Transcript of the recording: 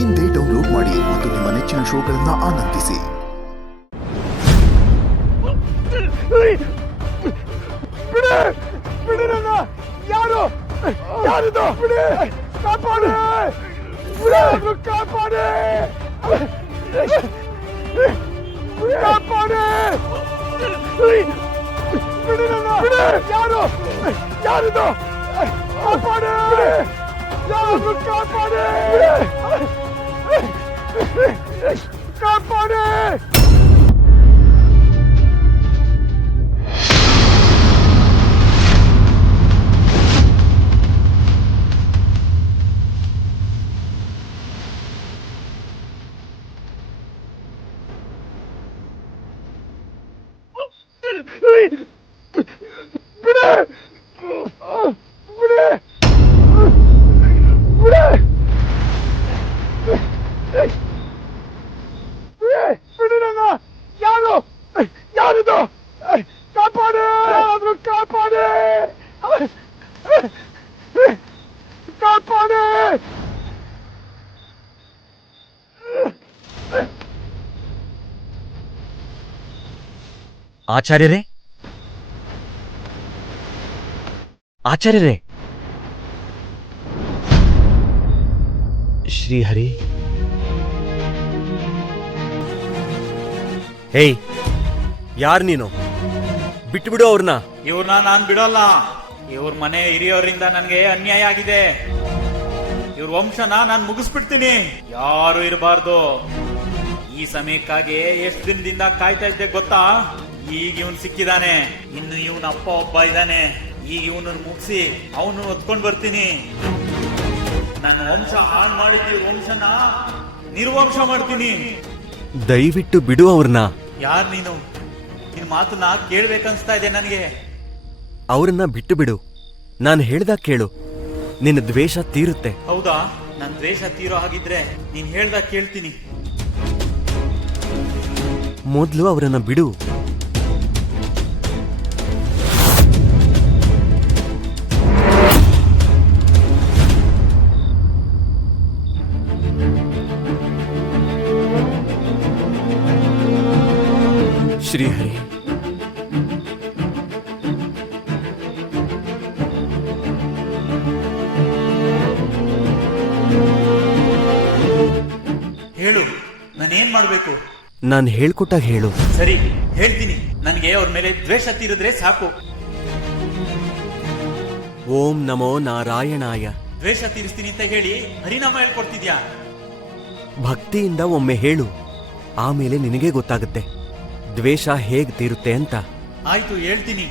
ಇಂದೇ ಡೌನ್ಲೋಡ್ ಮಾಡಿ ಮತ್ತು ನಿಮ್ಮ ನೆಚ್ಚಿನ ಶೋಗಳನ್ನು ಆನಂದಿಸಿ. ಯಾರು ಯಾರಿದು? ಕಾಪಾಡಿ ಕಾಪಾಡಿ ಕಾಪಾಡಿ! ಯಾರು ಯಾರಿದು? ಕಾಪಾಡಿ ಯಾರು ಕಾಪಾಡಿ ಕಾಪಾಡಿ! ಯಾರು ಯಾರಿದು? ಕಾಪಾಡಿ ಕಾಪಾಡಿ ಕಾಪಾಡಿ! ಆಚಾರ್ಯರೇ, ಆಚಾರ್ಯರೇ! ಶ್ರೀಹರಿ, ಹೇಯ್, ಯಾರು ನೀನು? ಬಿಟ್ಬಿಡು ಅವ್ರನ್ನ. ಇವ್ರನ್ನ ನಾನ್ ಬಿಡೋಲ್ಲ. ಇವ್ರ ಮನೆ ಹಿರಿಯವರಿಂದ ನನ್ಗೆ ಅನ್ಯಾಯ ಆಗಿದೆ. ಇವ್ರ ವಂಶನ ನಾನ್ ಮುಗಿಸ್ಬಿಡ್ತೀನಿ. ಯಾರು ಇರಬಾರ್ದು. ಈ ಸಮಯಕ್ಕಾಗಿ ಎಷ್ಟು ದಿನದಿಂದ ಕಾಯ್ತಾ ಇದ್ದೆ ಗೊತ್ತಾ? ಈಗ ಇವನ್ ಸಿಕ್ಕಿದಾನೆ. ಇನ್ನು ಇವನ ಅಪ್ಪ ಒಬ್ಬ ಇದ್ದಾನೆ. ಈಗ ಇವನನ್ನು ಮುಗಿಸಿ ಅವನು ಹೊತ್ಕೊಂಡ್ ಬರ್ತೀನಿ. ನನ್ನ ವಂಶ ಹಾಳು ಮಾಡಿದ್ದು ಇವ್ರ ವಂಶನ ನಿರ್ವಂಶ ಮಾಡ್ತೀನಿ. ದಯವಿಟ್ಟು ಬಿಡು ಅವ್ರನ್ನ. ಯಾರ್ ನೀನು? ನಿನ್ ಮಾತನ್ನ ಕೇಳ್ಬೇಕನ್ಸ್ತಾ ಇದೆ ನನಗೆ. ಅವ್ರನ್ನ ಬಿಟ್ಟು ಬಿಡು. ನಾನು ಹೇಳ್ದಾಗ ಕೇಳು, ನಿನ್ನ ದ್ವೇಷ ತೀರುತ್ತೆ. ಹೌದಾ? ನನ್ ದ್ವೇಷ ತೀರೋ ಹಾಗಿದ್ರೆ ನೀನ್ ಹೇಳ್ದಾಗ ಕೇಳ್ತೀನಿ. ಮೊದ್ಲು ಅವರನ್ನ ಬಿಡು. ಶ್ರೀಹರಿ, ಹೇಳು, ನಾನೇನ್ ಮಾಡ್ಬೇಕು? ನಾನು ಹೇಳ್ಕೊಟ್ಟಾಗ ಹೇಳು. ಸರಿ, ಹೇಳ್ತೀನಿ. ನನಗೆ ಅವ್ರ ಮೇಲೆ ದ್ವೇಷ ತೀರಿದ್ರೆ ಸಾಕು. ಓಂ ನಮೋ ನಾರಾಯಣಾಯ. ದ್ವೇಷ ತೀರಿಸ್ತೀನಿ ಅಂತ ಹೇಳಿ ಹರಿನಾಮ ಹೇಳ್ಕೊಡ್ತಿದ್ಯಾ? ಭಕ್ತಿಯಿಂದ ಒಮ್ಮೆ ಹೇಳು, ಆಮೇಲೆ ನಿನಗೆ ಗೊತ್ತಾಗುತ್ತೆ ದ್ವೇಷ ಹೇಗ್ ತೀರುತ್ತೆ ಅಂತ. ಆಯ್ತು, ಹೇಳ್ತೀನಿ.